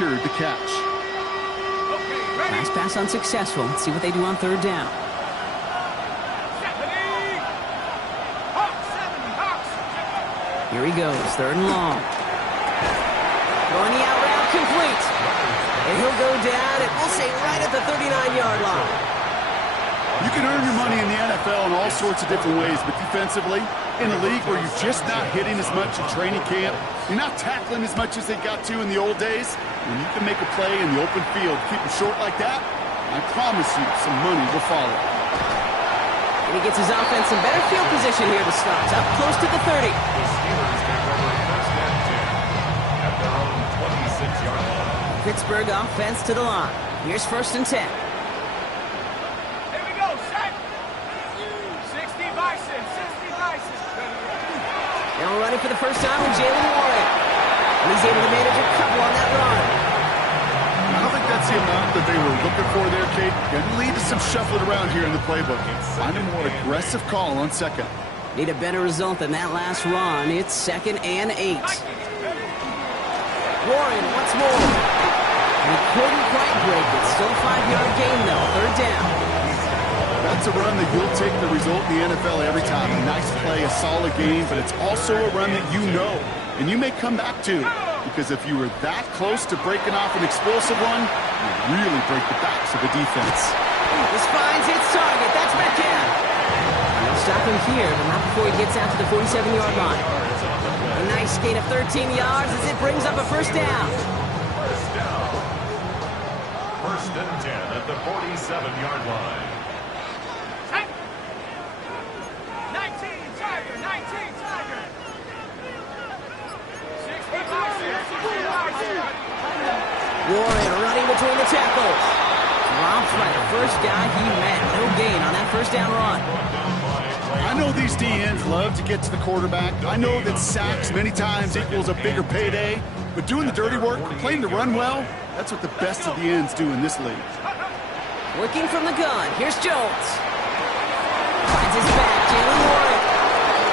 secured the catch. Pass unsuccessful. Let's see what they do on third down. Here he goes, third and long. Throwing the out route complete. And he'll go down, and we'll say right at the 39-yard line. You can earn your money in the NFL in all sorts of different ways, but defensively, in a league where you're just not hitting as much in training camp, you're not tackling as much as they got to in the old days, when you can make a play in the open field, keep it short like that, I promise you some money will follow. And he gets his offense in better field position here to start, up close to the 30. The Steelers take over first and 10 at their own 26-yard line. Pittsburgh offense to the line. Here's first and 10. Now running for the first time with Jalen Warren. And he's able to manage a couple on that run. I don't think that's the amount that they were looking for there, Kate. Going to lead to some shuffling around here in the playbook. Find a more aggressive call on second. Need a better result than that last run. It's 2nd and 8. Warren once more. He couldn't quite break it. Still a 5-yard gain, though. Third down. That's a run that you'll take the result in the NFL every time. A nice play, a solid game, but it's also a run that you know, and you may come back to, because if you were that close to breaking off an explosive one, you really break the backs of the defense. This finds its target. That's Metcalf. They'll stop him here, but not before he gets out to the 47-yard line. A nice gain of 13 yards as it brings up a first down. First down. First and 10 at the 47-yard line. 19 Tiger. Warren running between the tackles. Drops by the first guy he met. No gain on that first down run. I know these DNs love to get to the quarterback. I know that sacks many times equals a bigger payday. But doing the dirty work, playing the run well, that's what the best of the ends do in this league. Working from the gun. Here's Jones. Finds his back. Jalen Warren.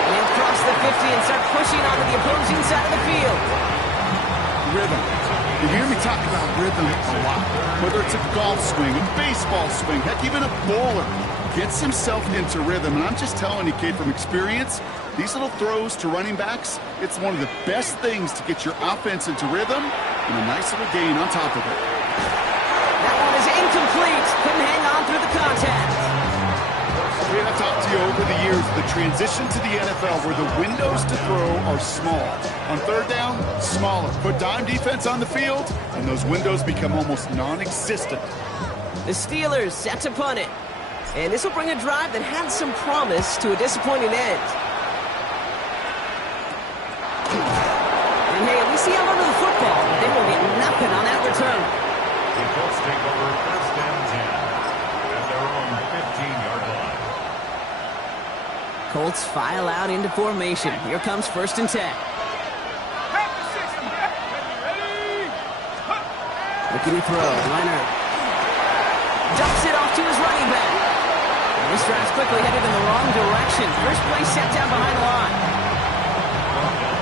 And he'll cross the 50 and start pushing onto the opposing side of the field. Rhythm. You hear me talk about rhythm a lot. Whether it's a golf swing, a baseball swing, heck, even a bowler gets himself into rhythm. And I'm just telling you, kid, from experience, these little throws to running backs, it's one of the best things to get your offense into rhythm and a nice little gain on top of it. That one is incomplete. Couldn't hang on through the contact. I've talked to you over the years, the transition to the NFL where the windows to throw are small. On third down, smaller. Put dime defense on the field, and those windows become almost non-existent. The Steelers set to punt it. And this will bring a drive that had some promise to a disappointing end. And hey, at least he held onto the football, but they will get nothing on that return. The Colts take over first and 10 at their own 15-yard line. Colts file out into formation. Here comes first and 10. Looking to throw. Leonard dumps it off to his running back. And this drive's quickly headed in the wrong direction. First play set down behind the line.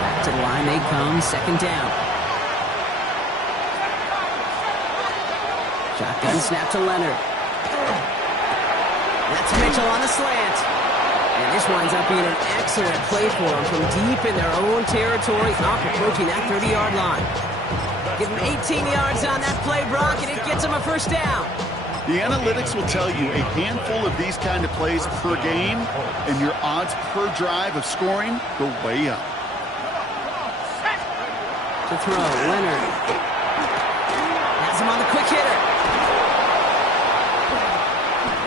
Back to the line they come. Second down. Shotgun snap to Leonard. That's Mitchell on the slant. And this winds up being an excellent play for them from deep in their own territory, up approaching that 30-yard line. Give them 18 yards on that play, Brock, and it gets them a first down. The analytics will tell you a handful of these kind of plays per game, and your odds per drive of scoring go way up. To throw, Leonard. Has him on the quick hitter.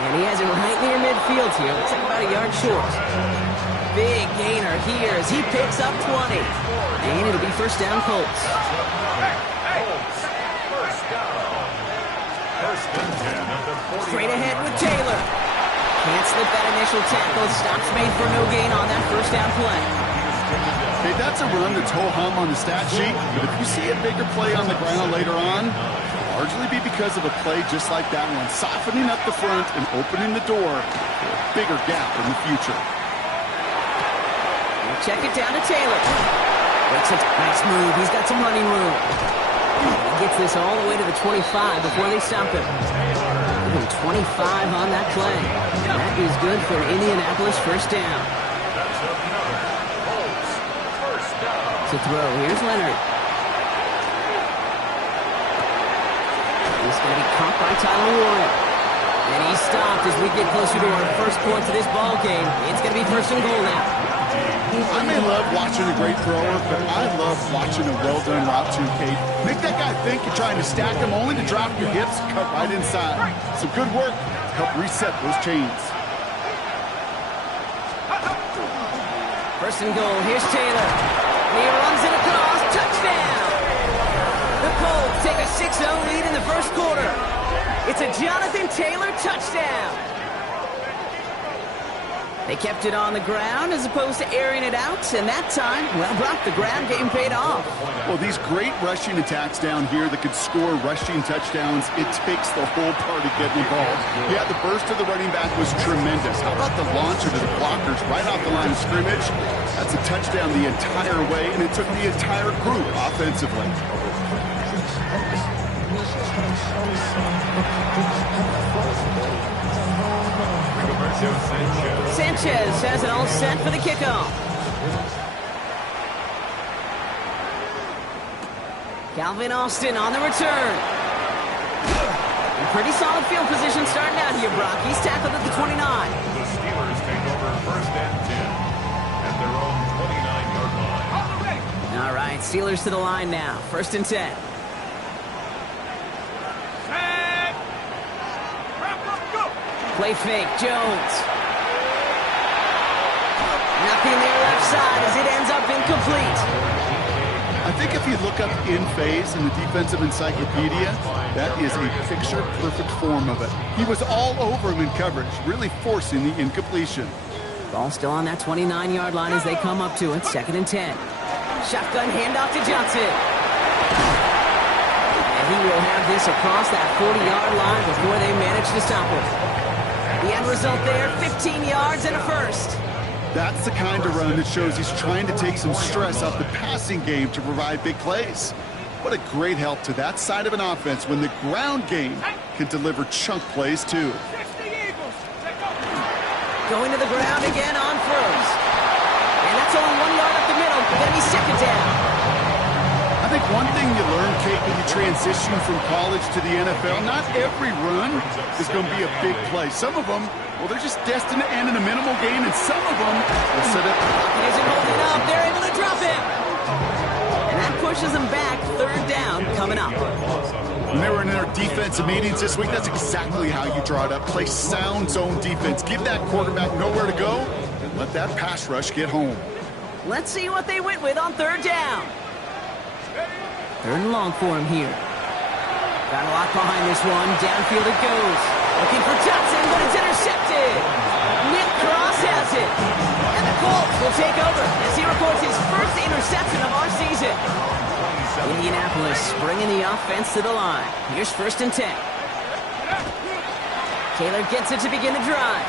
And he has it right near midfield here. Looks like about a yard short. Big gainer here as he picks up 20. And it'll be first down Colts. Straight ahead with Taylor. Can't slip that initial tackle. Stops made for no gain on that first down play. Hey, that's a run that's ho-hum on the stat sheet, but if you see a bigger play on the ground later on, it'll largely be because of a play just like that one, softening up the front and opening the door for a bigger gap in the future. We'll check it down to Taylor. Nice move. He's got some running room. He gets this all the way to the 25 before they stop him. Even 25 on that play. That is good for an Indianapolis first down. To throw, here's Leonard. He's going to be caught by Tyler Warren. And he's stopped as we get closer to our first points of this ball game. It's going to be first and goal now. I may love watching a great thrower, but I love watching a well-done route too, Kate. Make that guy think you're trying to stack him only to drop your hips and cut right inside. Some good work to help reset those chains. First and goal, here's Taylor. He runs it across, touchdown! The Colts take a 6-0 lead in the first quarter. It's a Jonathan Taylor touchdown. They kept it on the ground as opposed to airing it out, and that time, well, Brock, the ground game paid off. Well, these great rushing attacks down here that could score rushing touchdowns, it takes the whole party getting involved. Yeah, the burst of the running back was tremendous. How about the launcher to the blockers right off the line of scrimmage? That's a touchdown the entire way, and it took the entire group offensively. Sanchez has it all set for the kickoff. Calvin Austin on the return. Pretty solid field position starting out here, Brock. He's tackled at the 29. The Steelers take over first and 10 at their own 29-yard line. All right, Steelers to the line now. First and 10. Play fake, Jones. Nothing there left side as it ends up incomplete. I think if you look up in phase in the defensive encyclopedia, that is a picture-perfect form of it. He was all over him in coverage, really forcing the incompletion. Ball still on that 29-yard line as they come up to it. Second and 10. Shotgun handoff to Johnson. And he will have this across that 40-yard line before they manage to stop him. The end result there, 15 yards and a first. That's the kind of run that shows he's trying to take some stress off the passing game to provide big plays. What a great help to that side of an offense when the ground game can deliver chunk plays too. Going to the ground again on first. And that's only 1 yard up the middle. Going to be second down. I think one thing you learn, Kate, when you transition from college to the NFL, not every run is going to be a big play. Some of them, well, they're just destined to end in a minimal gain, and some of them will set up. He isn't holding up. They're able to drop him. And that pushes them back. Third down coming up. When they were in their defensive meetings this week, that's exactly how you draw it up. Play sound zone defense. Give that quarterback nowhere to go, and let that pass rush get home. Let's see what they went with on third down. Third and long for him here. Got a lot behind this one. Downfield it goes. Looking for Johnson, but it's intercepted. Nick Cross has it. And the Colts will take over as he records his first interception of our season. Indianapolis bringing the offense to the line. Here's first and 10. Taylor gets it to begin the drive.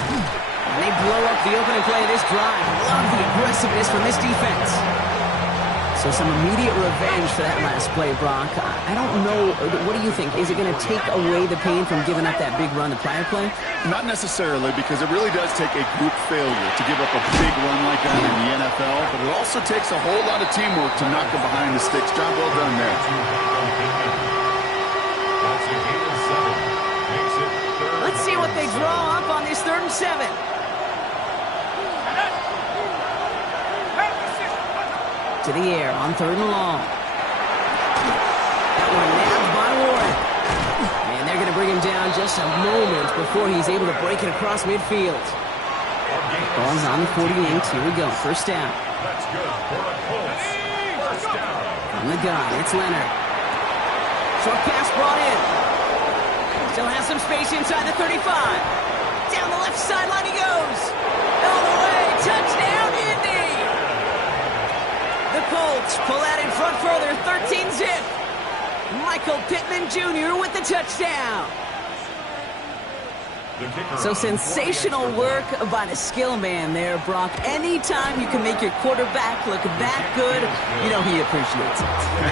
And they blow up the opening play of this drive. Love the aggressiveness from this defense. So some immediate revenge for that last play, Brock. I don't know. What do you think? Is it going to take away the pain from giving up that big run the prior play? Not necessarily, because it really does take a group failure to give up a big run like that in the NFL, but it also takes a whole lot of teamwork to knock them behind the sticks. Job well done there. Let's see what they draw up on this 3rd and 7. To the air on 3rd and long. That one nabbed by Warren. And they're going to bring him down just a moment before he's able to break it across midfield. Ball's on the 48. Here we go. First down. That's good for the Colts. First down. From the gun, it's Leonard. Short pass brought in. Still has some space inside the 35. Down the left sideline he goes. All the way. Touchdown, Indy. The Colts pull out in front further, 13-zip. Michael Pittman Jr. with the touchdown. The kicker So on sensational 48 work by the skill man there, Brock. Anytime you can make your quarterback look that good, you know he appreciates it.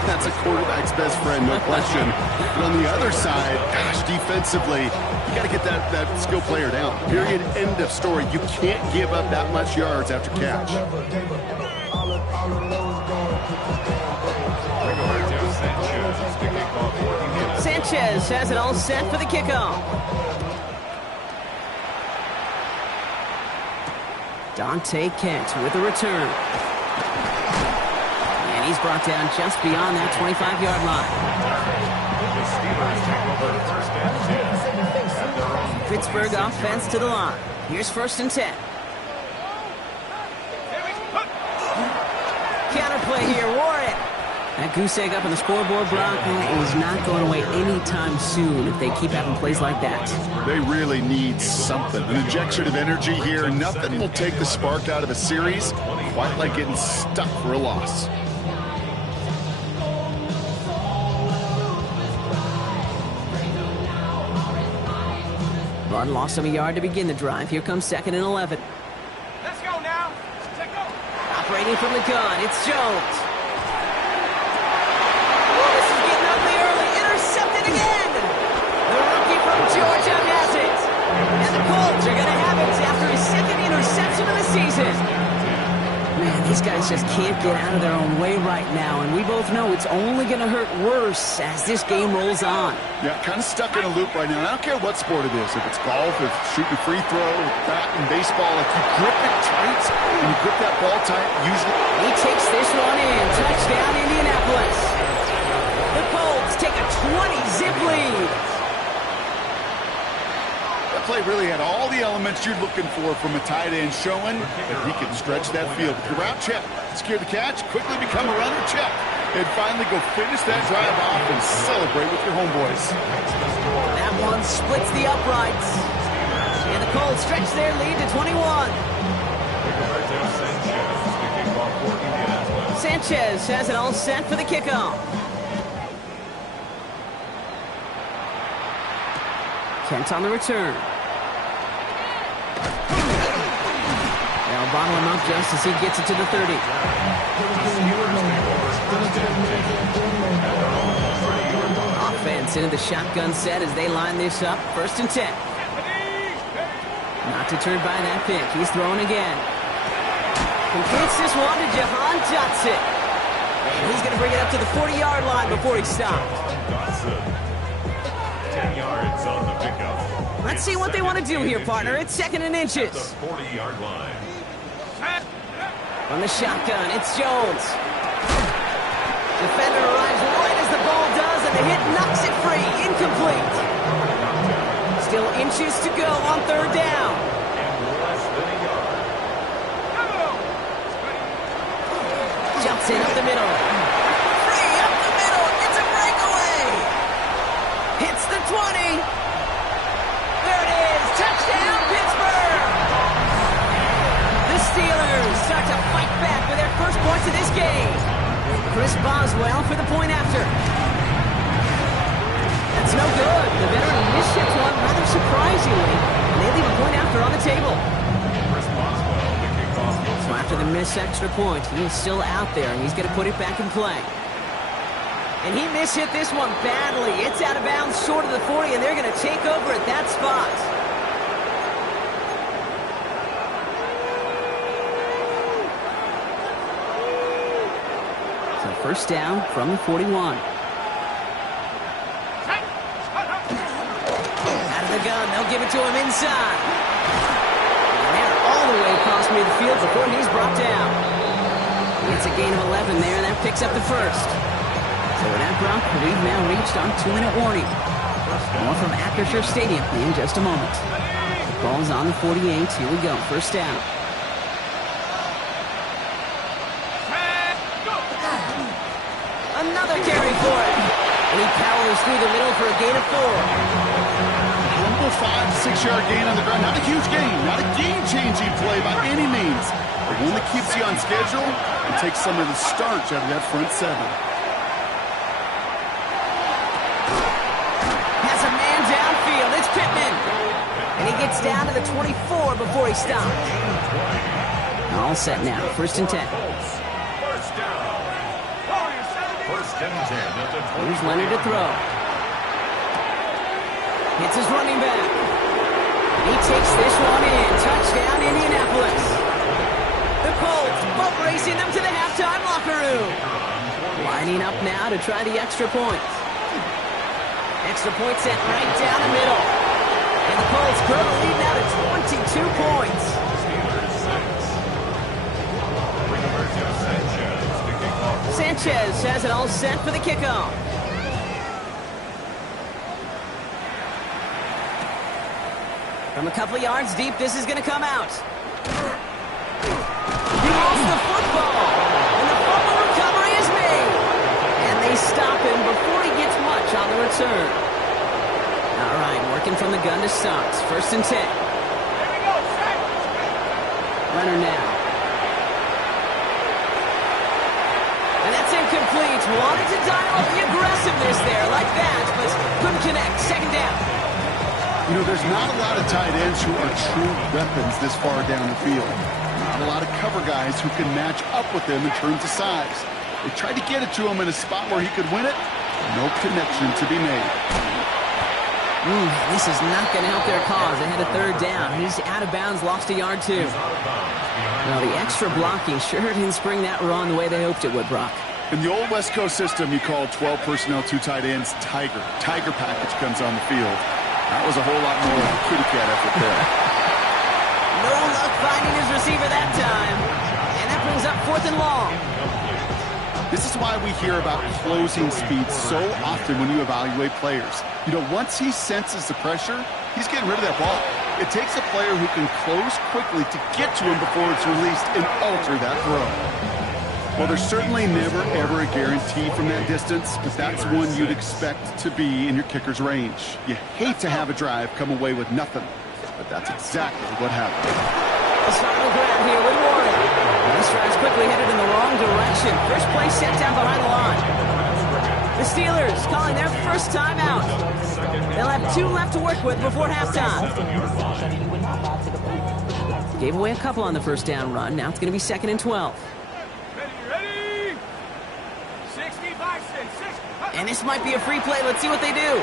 That's a quarterback's best friend, no question. But on the other side, gosh, defensively, you got to get that skill player down. Period, end of story. You can't give up that much yards after catch. Sanchez has it all set for the kickoff. Dante Kent with a return. And he's brought down just beyond that 25-yard line. Pittsburgh offense to the line. Here's 1st and 10. Counterplay here, Warren. That goose egg up on the scoreboard, Brock, is not going away anytime soon if they keep having plays like that. They really need something. An injection of energy here. Nothing will take the spark out of a series quite like getting stuck for a loss. Run lost him a yard to begin the drive. Here comes 2nd and 11. Let's go now. Take go. Operating from the gun, it's Jones. This is getting ugly early. Intercepted again. The rookie from Georgia has it. And the Colts are going to have it after his 2nd interception of the season. Man, these guys just can't get out of their own way right now, and we both know it's only going to hurt worse as this game rolls on. Yeah, kind of stuck in a loop right now. I don't care what sport it is. If it's golf, if shooting a free throw, bat and baseball, if you grip it tight and you grip that ball tight, usually... He takes this one in. Touchdown, Indianapolis. The Colts take a 20-zip lead. That play really had all the elements you're looking for from a tight end, showing that he can stretch that field. With the route, check. Secure the catch, quickly become a runner, check. And finally go finish that drive off and celebrate with your homeboys. That one splits the uprights. And the Colts stretch their lead to 21. Sanchez has it all set for the kickoff. Kent on the return. They'll bottle him up just as he gets it to the 30. Offense into the shotgun set as they line this up. 1st and 10. Not deterred by that pick. He's throwing again. Completes this one to Jahan Johnson. And he's going to bring it up to the 40-yard line before he stops. 10 yards on the pickup. Let's see what they want to do here, partner. It's 2nd and inches. The 40-yard line. On the shotgun, it's Jones. Defender arrives right as the ball does, and the hit knocks it free. Incomplete. Still inches to go on 3rd down. Jumps in up the middle. Free up the middle. It's a breakaway. Hits the 20. There it is. Touchdown, Pittsburgh. The Steelers start to fight back with their first points of this game. Chris Boswell for the point after. That's no good. The veteran missteps one rather surprisingly, and they leave a point after on the table. So after the missed extra point, he is still out there, and he's going to put it back in play. And he mishit this one badly. It's out of bounds short of the 40, and they're going to take over at that spot. So 1st down from the 41. Out of the gun, they'll give it to him inside. And they're all the way across midfield before he's brought down. It's a gain of 11 there, and that picks up the 1st. So with that, Brock, we've now reached our 2-minute warning. More from Acrisure Stadium in just a moment. The ball's on the 48. Here we go. 1st down. Another carry for it. And he powers through the middle for a gain of 4. Humble 5 to 6 yard gain on the ground. Not a huge gain, not a game-changing play by any means, but one that keeps you on schedule and takes some of the starch out of that front 7. Has a man downfield. It's Pittman. And he gets down to the 24 before he stops. All set now. 1st and 10. First down. First and 10 at the 20. Here's Leonard to throw. Hits his running back. He takes this one in. Touchdown, Indianapolis. The Colts both racing them to the halftime locker room. Lining up now to try the extra points. Extra point sent right down the middle. And the Colts grow the lead now to 22 points. Sanchez has it all set for the kickoff. From a couple of yards deep, this is going to come out. He lost the football. And the fumble recovery is made. And they stop him before he gets much on the return. All right, working from the gun to start. 1st and 10. Here we go, set. Runner now. And that's incomplete. Wanted to dial up the aggressiveness there like that, but couldn't connect. 2nd down. You know, there's not a lot of tight ends who are true weapons this far down the field. Not a lot of cover guys who can match up with them in terms of size. They tried to get it to him in a spot where he could win it. No connection to be made. This is not going to help their cause. They had a 3rd down. He's out of bounds, lost a yard too. Well, the extra blocking sure didn't spring that run the way they hoped it would, Brock. In the old West Coast system, you called 12 personnel, 2 tight ends, Tiger. Tiger package comes on the field. That was a whole lot more of a kitty cat effort there. No luck finding his receiver that time. And that brings up 4th and long. This is why we hear about closing speed so often when you evaluate players. You know, once he senses the pressure, he's getting rid of that ball. It takes a player who can close quickly to get to him before it's released and alter that throw. Well, there's certainly never, ever a guarantee from that distance, but that's one you'd expect to be in your kicker's range. You hate to have a drive come away with nothing, but that's exactly what happened. Let's final grab here with Warren. This drive's quickly headed in the wrong direction. First play set down behind the line. The Steelers calling their first time out. They'll have 2 left to work with before halftime. Gave away a couple on the 1st down run. Now it's going to be 2nd and 12. Ready? 65, 6. And this might be a free play. Let's see what they do.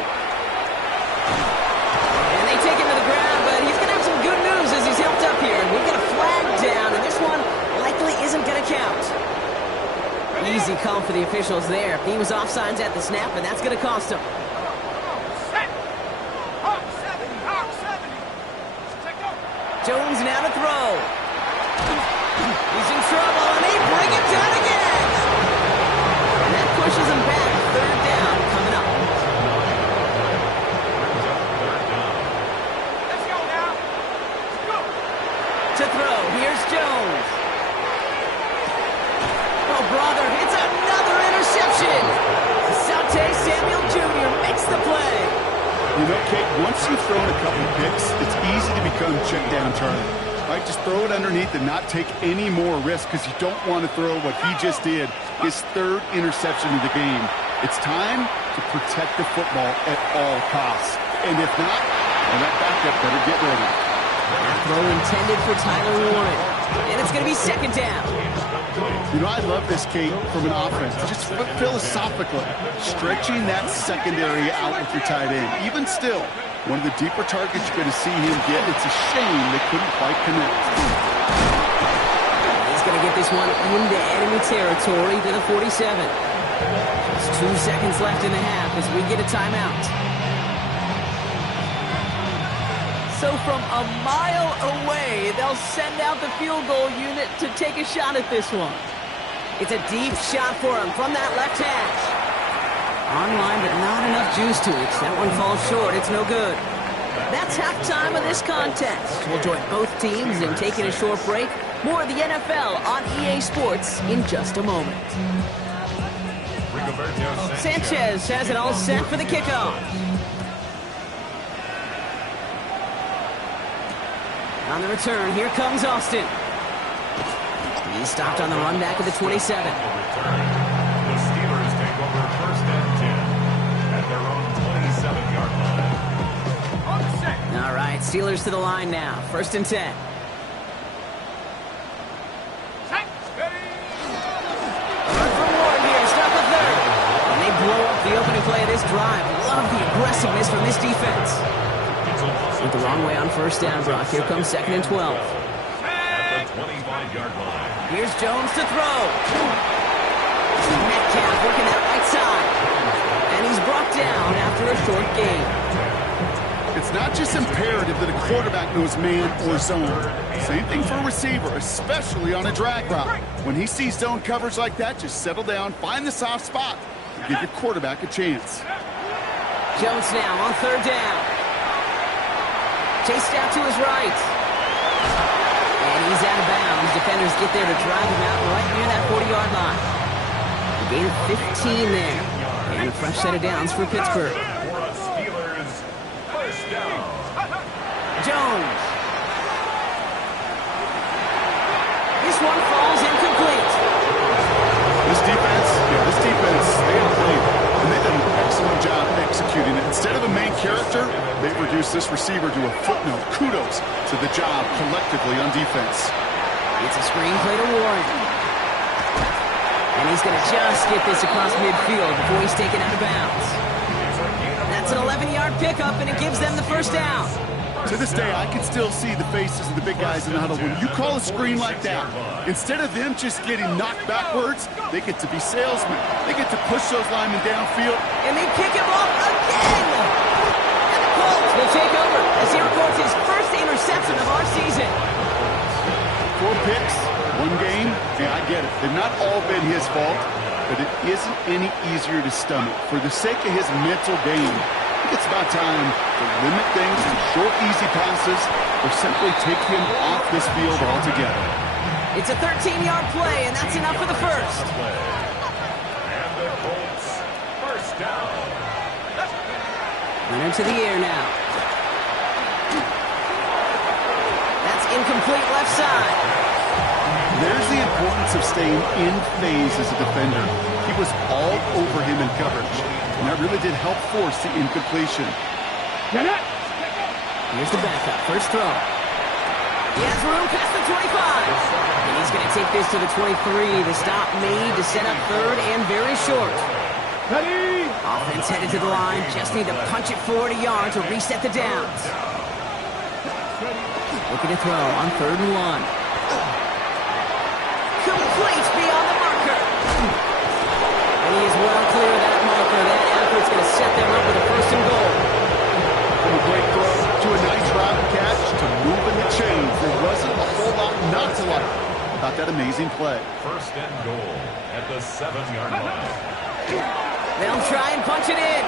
And they take him to the ground, but he's going to have some good news as he's helped up here. We get a flag down, and this one likely isn't going to count. Easy call for the officials there. He was offsides at the snap, and that's going to cost him. Set. Hawk 70, Hawk 70. Check go. Jones now to throw. He's in trouble, and they bring him down again. And that pushes him back. 3rd down coming up. Let's go now. Let's go. To throw, here's Jones. Oh, brother, it's another interception. Saute Samuel Jr. makes the play. You know, Kate, once you've thrown a couple picks, it's easy to become check down Charlie. Right, just throw it underneath and not take any more risk because you don't want to throw what he just did, his 3rd interception of the game. It's time to protect the football at all costs. And if not, well, that backup better get ready. Throw intended for Tyler Warren. And it's going to be 2nd down. You know, I love this, Kate, from an offense. Just philosophically, stretching that secondary out with your tight end. Even still, one of the deeper targets you're going to see him get. It's a shame they couldn't quite connect. He's going to get this one into enemy territory to the 47. Just 2 seconds left in the half as we get a timeout. So from a mile away, they'll send out the field goal unit to take a shot at this one. It's a deep shot for him from that left hash. Online, but not enough juice to it. That one falls short. It's no good. That's halftime of this contest. We'll join both teams in taking a short break. More of the NFL on EA Sports in just a moment. Sanchez has it all set for the kickoff. On the return, here comes Austin. He's stopped on the run back at the 27. The Steelers take over 1st and 10 at their own 27-yard line. On the set. All right, Steelers to the line now. 1st and 10. Set. Steady. Run for more here. Stop the 3rd. And they blow up the opening play of this drive. Love the aggressiveness from this defense. Went the wrong way on 1st down, Brock. Here comes 2nd and 12. At the 25-yard line. Here's Jones to throw. Metcalf working that right side. And he's brought down after a short gain. It's not just imperative that a quarterback knows man or zone. Same thing for a receiver, especially on a drag route. When he sees zone coverage like that, just settle down, find the soft spot, and give your quarterback a chance. Jones now on 3rd down. Chased out to his right. And he's out of bounds. Defenders get there to drive him out right near that 40-yard line. A gain of 15 there. And a fresh set of downs for Pittsburgh. For a Steelers first down. Jones. This one falls incomplete. This defense, they outplayed it. And they've done an excellent job executing it. Instead of a main character, they've reduced this receiver to a footnote. Kudos to the job collectively on defense. It's a screen play to Warren. And he's going to just get this across midfield before he's taken out of bounds. That's an 11-yard pickup, and it gives them the 1st down. To this day, I can still see the faces of the big guys in the huddle. When you call a screen like that, instead of them just getting knocked backwards, they get to be salesmen. They get to push those linemen downfield. And they kick him off again. And the Colts will take over as he records his first interception of our season. 4 picks, 1 game. Yeah, I get it. They've not all been his fault, but it isn't any easier to stomach. For the sake of his mental game, I think it's about time to limit things to short, easy passes or simply take him off this field altogether. It's a 13-yard play, and that's enough for the 1st. And the Colts first down. Leonard to the air now. That's incomplete left side. There's the importance of staying in phase as a defender. He was all over him in coverage, and that really did help force the incompletion. Here's the backup. 1st throw. He has room past the 25. And he's going to take this to the 23. The stop made to set up 3rd and very short. Ready. Offense headed to the line. Just need to punch it forward a yard to reset the downs. Looking to throw on 3rd and 1. Complete beyond the marker. And he is well clear of that marker. That effort's going to set them up with a 1st and goal. From a great throw to a nice route catch to moving the chains. There wasn't a whole lot not to like about that amazing play. 1st and goal at the 7-yard line. They'll try and punch it in.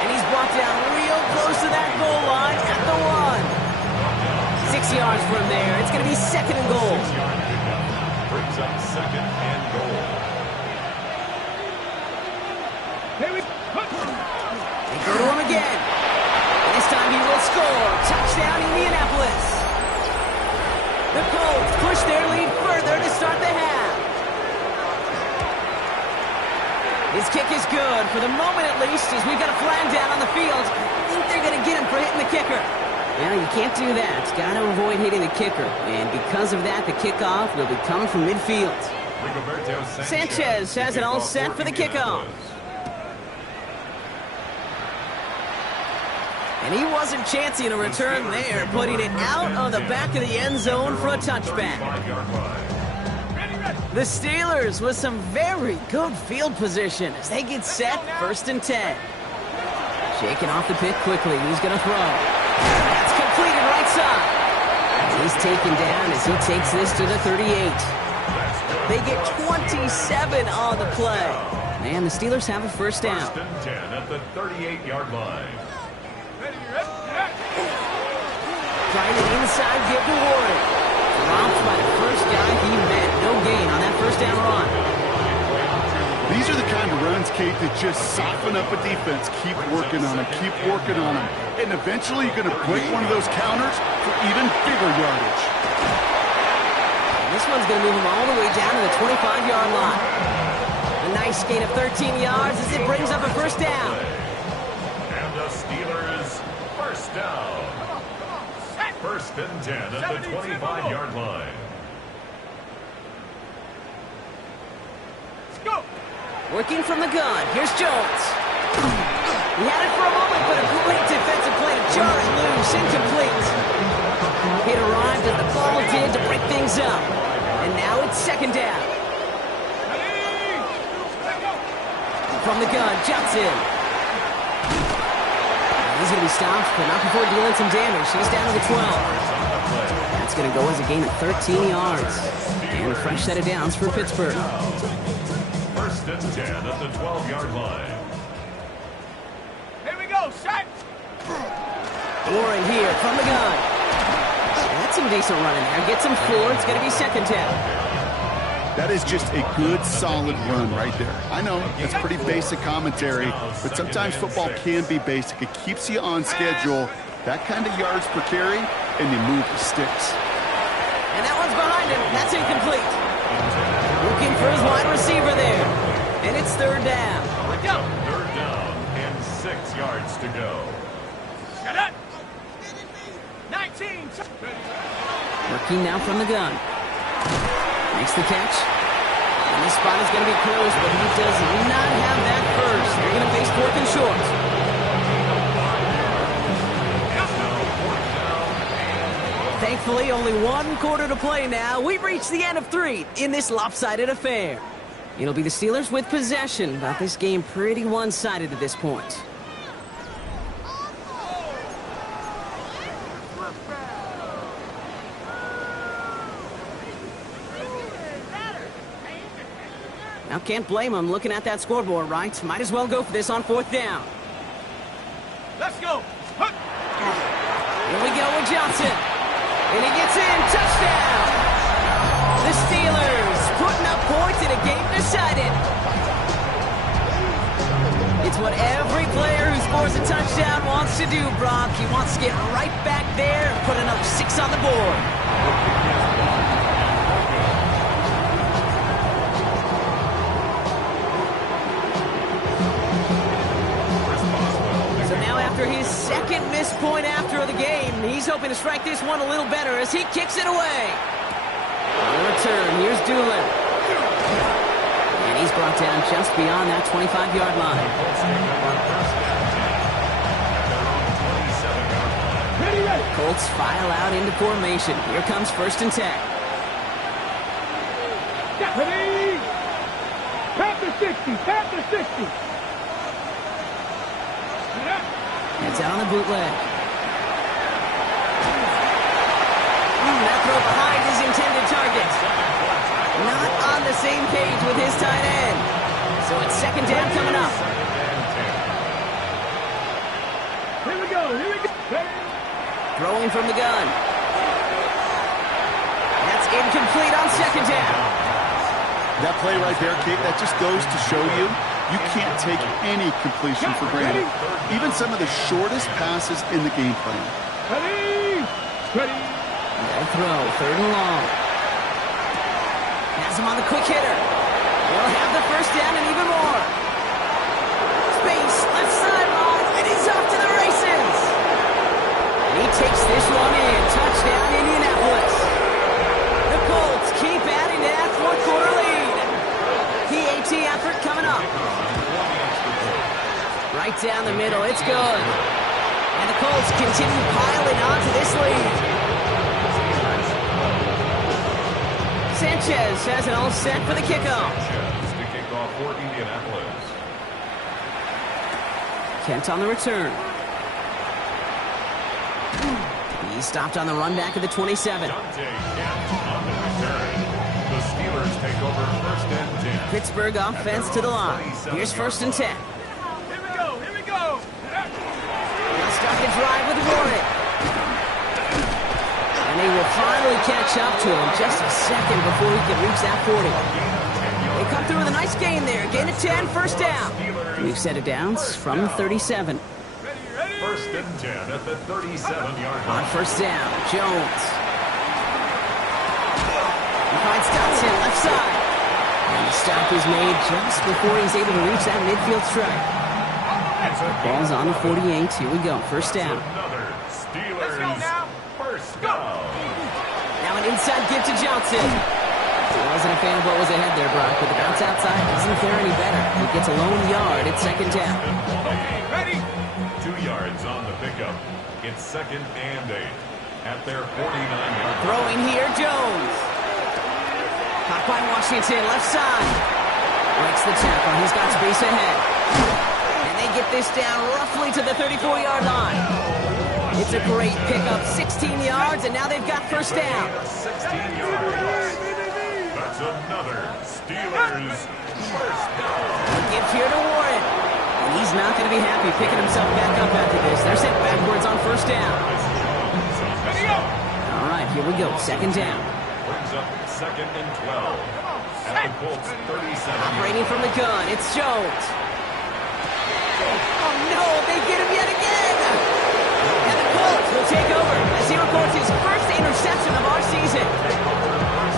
And he's brought down real close to that goal line at the 1. 6 yards from there. It's going to be 2nd and goal. 6-yard pickup brings up 2nd and goal. They go to him again. And this time he will score. Touchdown, Indianapolis. The Colts push their lead further to start the half. His kick is good, for the moment at least, as we've got a flag down on the field. I think they're going to get him for hitting the kicker. Well, you can't do that. Got to avoid hitting the kicker. And because of that, the kickoff will be coming from midfield. Sanchez has it all set for the kickoff. And he wasn't chancing a return there, putting it out of the back of the end zone for a touchback. The Steelers with some very good field position as they get set 1st and 10. Shaking off the pick quickly. He's going to throw. That's completed right side. He's taken down as he takes this to the 38. They get 27 on the play. And the Steelers have a 1st down. 1st and 10 at the 38-yard line. Trying to inside give to Warren. Dropped by the first guy he met. No gain on that 1st down run. These are the kind of runs, Kate, that just soften up a defense. Keep working on them. Keep working on them. And eventually you're going to break one of those counters for even bigger yardage. And this one's going to move him all the way down to the 25-yard line. A nice gain of 13 yards as it brings up a 1st down. And the Steelers First down. First and 10 at the 25-yard line. Let's go. Working from the gun. Here's Jones. He had it for a moment, but a great defensive play to charge loose. Incomplete. It arrived as the ball did to break things up. And now it's second down. From the gun, Johnson. He's going to be stopped, but not before dealing some damage. He's down to the 12. That's going to go as a gain of 13 yards. And a fresh set of downs for Pittsburgh. First and 10 at the 12-yard line. Here we go, shot. Warren here from the gun. That's some decent running there. Gets him 4. It's going to be second down. That is just a good, solid run right there. I know, it's pretty basic commentary, but sometimes football can be basic. It keeps you on schedule, that kind of yards per carry, and you move the sticks. And that one's behind him. That's incomplete. Looking for his wide receiver there. And it's third down. Go. Third down and 6 yards to go. Shut up. 19. Working now from the gun. Makes the catch. And this spot is going to be close, but he does not have that first. They're going to face 4th and short. Thankfully, only 1 quarter to play now. We've reached the end of 3 in this lopsided affair. It'll be the Steelers with possession, but this game pretty one-sided at this point. Now, can't blame him looking at that scoreboard, right? Might as well go for this on 4th down. Let's go. Hup. Here we go with Johnson. And he gets in. Touchdown! The Steelers putting up points in a game decided. It's what every player who scores a touchdown wants to do, Brock. He wants to get right back there and put another 6 on the board. After his second missed point after the game, he's hoping to strike this one a little better as he kicks it away. On the return, here's Doolin. And he's brought down just beyond that 25-yard line. Colts file out into formation. Here comes 1st and 10. Ready. Tap the 60. Tap the 60. It's out on the bootleg. That throw behind his intended target. Not on the same page with his tight end. So it's second down coming up. Here we go. Here we go. Throwing from the gun. That's incomplete on second down. That play right there, Kate, that just goes to show you can't take any completion for granted. Even some of the shortest passes in the game plan. Ready. Ready. That throw, 3rd and long. Has him on the quick hitter. He'll have the first down and even more. Space, left sideline, and he's off to the races. And he takes this one in. Touchdown, Indianapolis. The Colts keep adding to that 4th quarter lead. PAT effort coming up. Right down the middle, it's good. And the Colts continue piling onto this lead. Sanchez has it all set for the kickoff. The kickoff for Indianapolis. Kent on the return. He stopped on the run back at the 27. Kent on the return. The Steelers take over 1st and 10. Pittsburgh offense to the line. Here's 1st and 10. Here we go. Here we go. They'll start the drive with Warren. And they will finally catch up to him just a second before he can reach that 40. They come through with a nice gain there. Gain of 10, 1st down. New set of downs from the 37. First and 10 at the 37-yard On line. 1st down, Jones. He finds Dotson left side. And the stop is made just before he's able to reach that midfield strike. Ball's on the 48. Here we go. 1st down. Another Steelers. First down. Now an inside give to Johnson. He wasn't a fan of what was ahead there, Brock, but the bounce outside doesn't fare any better. He gets a lone yard at second down. Ready? 2 yards on the pickup. It's 2nd and 8 at their 49-yard line. Throwing here, Jones. Caught by Washington, left side. Breaks the tackle. He's got space ahead. And they get this down roughly to the 34-yard line. It's a great pickup, 16 yards, and now they've got first down. 16 yards. That's another Steelers first down. A give here to Warren. And he's not going to be happy picking himself back up after this. They're sent backwards on first down. All right, here we go, second down. Brings up 2nd and 12 at the Colts 37. Operating from the gun, it's Jones. Oh no, they get him yet again. And the Colts will take over as he records his first interception of our season.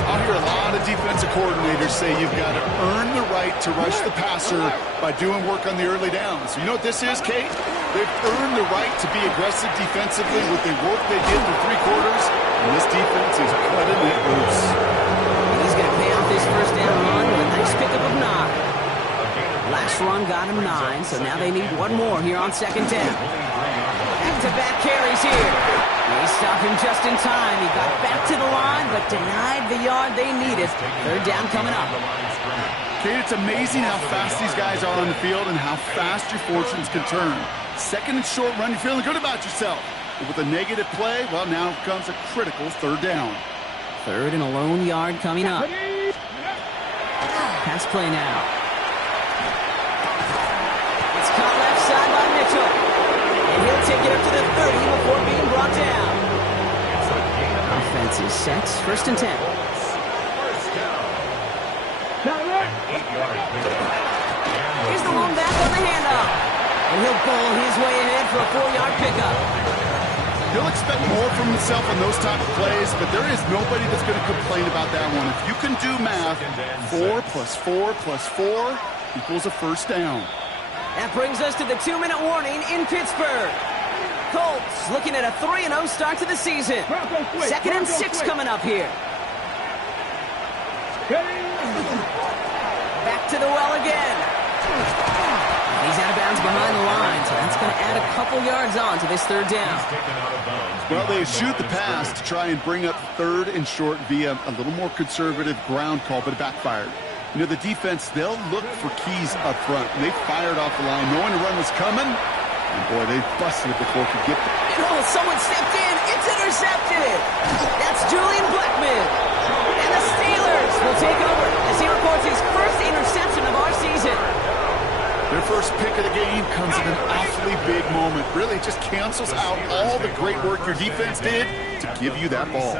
I hear a lot of defensive coordinators say you've got to earn the right to rush the passer by doing work on the early downs. You know what this is, Kate? They've earned the right to be aggressive defensively with the work they did through 3 quarters, and this defense is cutting it loose. He's going to pay off this first down run with a nice pickup of 9. Last run got him 9, so now they need one more here on second down. Back-to-back carries here. They stop him just in time. He got back to the line, but denied the yard they needed. Third down coming up. Kate, it's amazing how fast these guys are on the field and how fast your fortunes can turn. Second and short run, you're feeling good about yourself. But with a negative play, well, now comes a critical third down. Third and a lone yard coming up. Pass play now. It's caught left side by Mitchell. And he'll take it up to the 30 before being brought down. Offense is set. First and 10. Here's the lone back on the handoff. And he'll bowl his way ahead for a 4-yard pickup. He'll expect more from himself on those type of plays, but there is nobody that's going to complain about that one. If you can do math, 4 plus 4 plus 4 equals a first down. That brings us to the 2-minute warning in Pittsburgh. Colts looking at a 3-0 start to the season. Second and 6 coming up here. Back to the well again. He's out of bounds behind the line, so that's going to add a couple yards on to this third down. Well, they shoot the pass to try and bring up third and short via a little more conservative ground call, but it backfired. You know, the defense, they'll look for keys up front. And they fired off the line knowing the run was coming. And, boy, they busted it before it could get there. Oh, someone stepped in. It's intercepted. That's Julian Blackman. And the Steelers will take over as he records his first interception of our season. Their first pick of the game comes at an awfully big moment. Really just cancels out all the great work your defense did to give you that ball.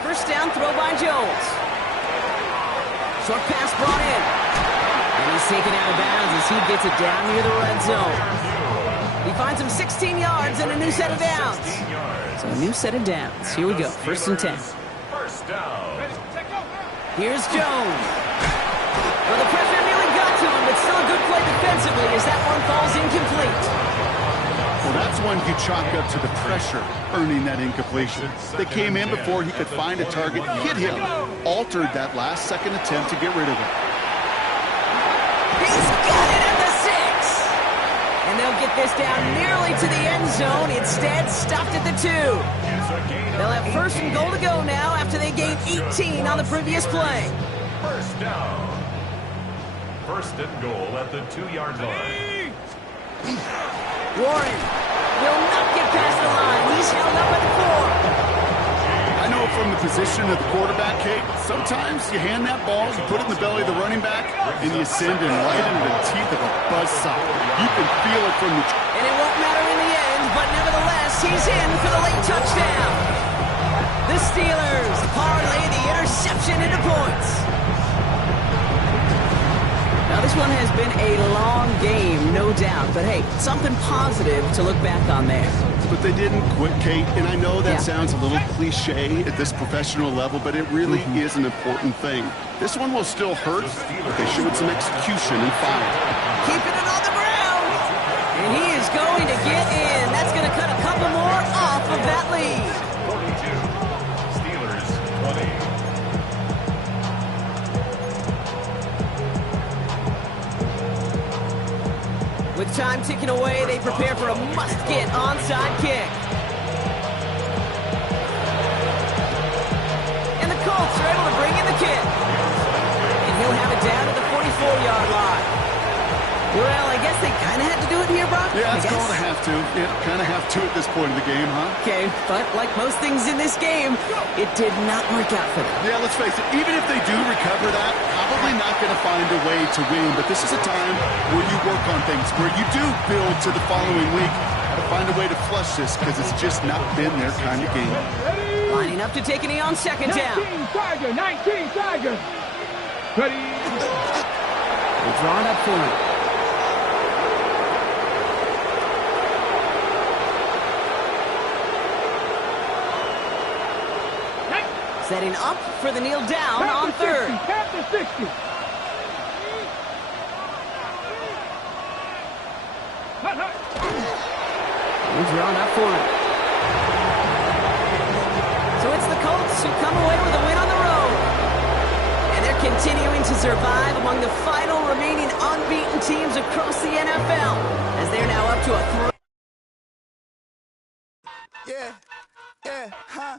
First down, throw by Jones. Short pass brought in. And he's taken out of bounds as he gets it down near the red zone. He finds him 16 yards and a new set of downs. So a new set of downs. Here we go, first and 10. First down. Here's Jones. Well, the pressure nearly got to him, but still a good play defensively as that one falls incomplete. Well, that's one you chalk up to the pressure earning that incompletion. They came in before he could find a target, hit him, altered that last second attempt to get rid of it. He's got it at the 6. And they'll get this down nearly to the end zone. Instead, stopped at the 2. They'll have first and goal to go now after they gained 18 on the previous play. First down. First and goal at the 2-yard line. Warren will not get past the line. He's held up at the 4. I know from the position of the quarterback, Kate, sometimes you hand that ball, you put it in the belly of the running back, and you send him right into the teeth of a buzzsaw. You can feel it from the... And it won't matter in the end, but nevertheless, he's in for the late touchdown. The Steelers parlay the interception into points. Now, this one has been a long game, no doubt, but hey, something positive to look back on there. but they didn't quit, Kate. And I know that Yeah. sounds a little cliche at this professional level, but it really is an important thing. This one will still hurt, but they showed some execution and fire. Keeping it on the ground. And he is going to get in. That's going to cut a couple more off of that lead. 42. Steelers 20. With time ticking away, they prepare for a must-get onside kick. And the Colts are able to bring in the kick. And he'll have it down to the 44-yard line. Well, I guess they kind of had to do it here, Brock. Yeah, I it's guess. going to have to. Yeah, kind of have to at this point of the game, huh? Okay, but like most things in this game, it did not work out for them. Yeah, let's face it, even if they do recover that, probably not going to find a way to win. But this is a time where you work on things, where you do build to the following week. Got to find a way to flush this because it's just not been their kind of game. Lining up to take a knee on second down. 19 Tiger, 19 Tiger. Ready? They're drawing up for it. Setting up for the kneel down on third. Tap the 60. He's drawn up for it. So it's the Colts who come away with a win on the road. And they're continuing to survive among the final remaining unbeaten teams across the NFL, as they're now up to a 3. Yeah, huh?